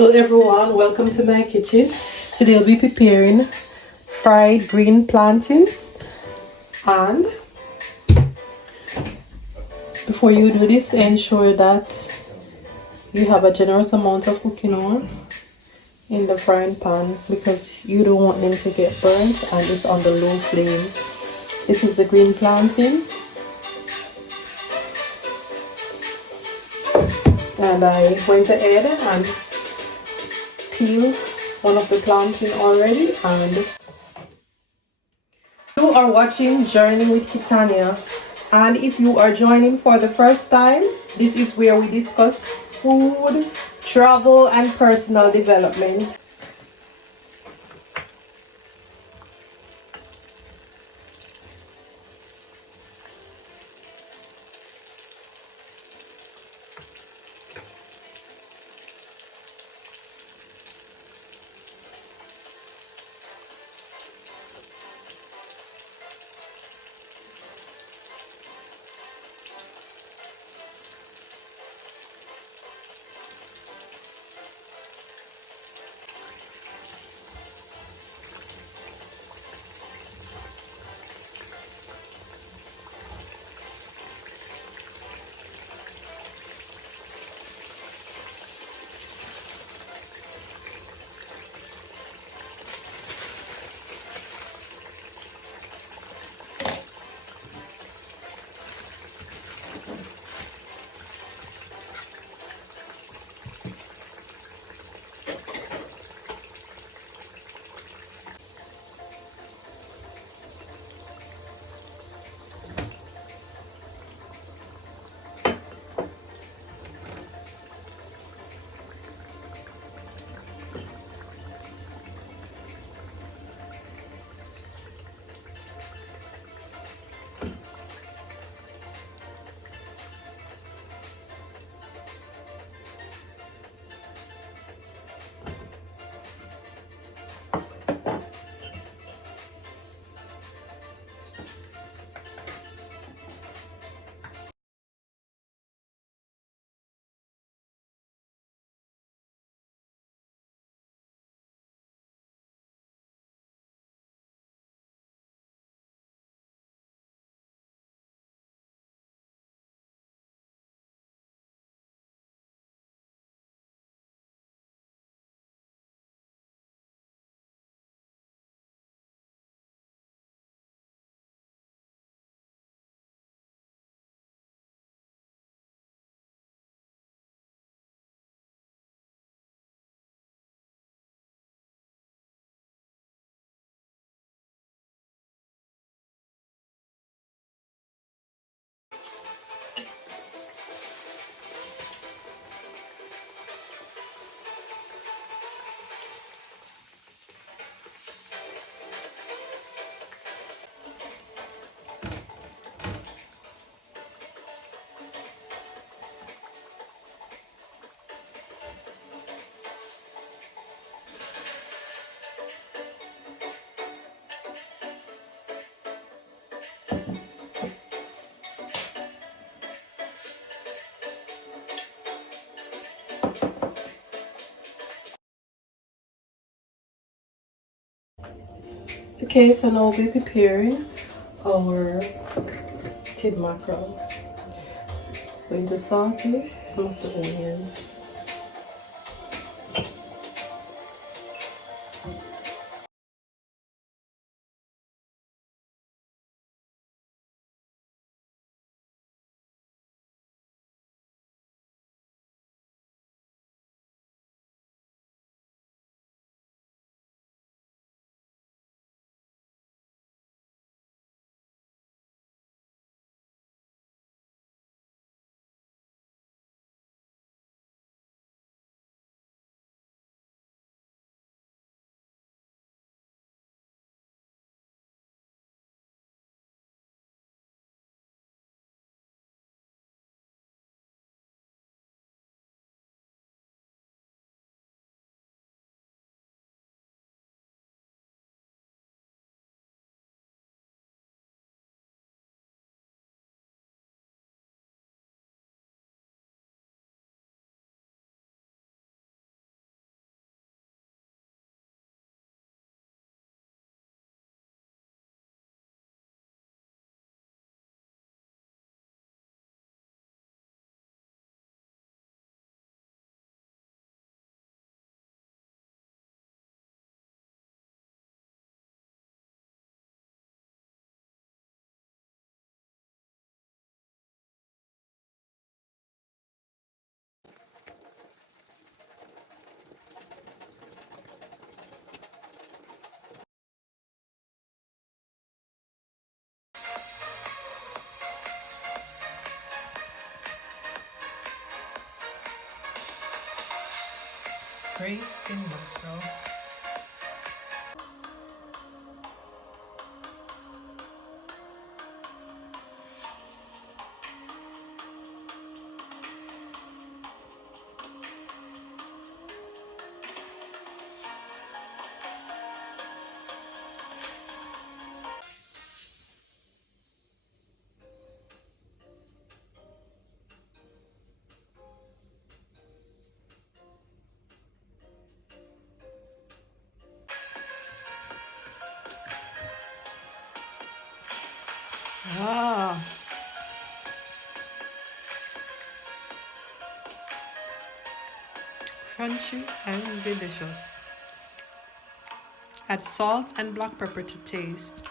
Hello everyone, welcome to my kitchen. Today I'll be preparing fried green plantain, and before you do this, ensure that you have a generous amount of cooking oil in the frying pan because you don't want them to get burnt, and it's on the low flame. This is the green plantain, and I went ahead and peeled one of the plantain already. And you are watching Journey with Kitania, and if you are joining for the first time, this is where we discuss food, travel, and personal development. Okay, so now we'll be preparing our tin mackerel. Going to saute some of the onions. Braised in mackerel. Ah, crunchy and delicious. Add salt and black pepper to taste.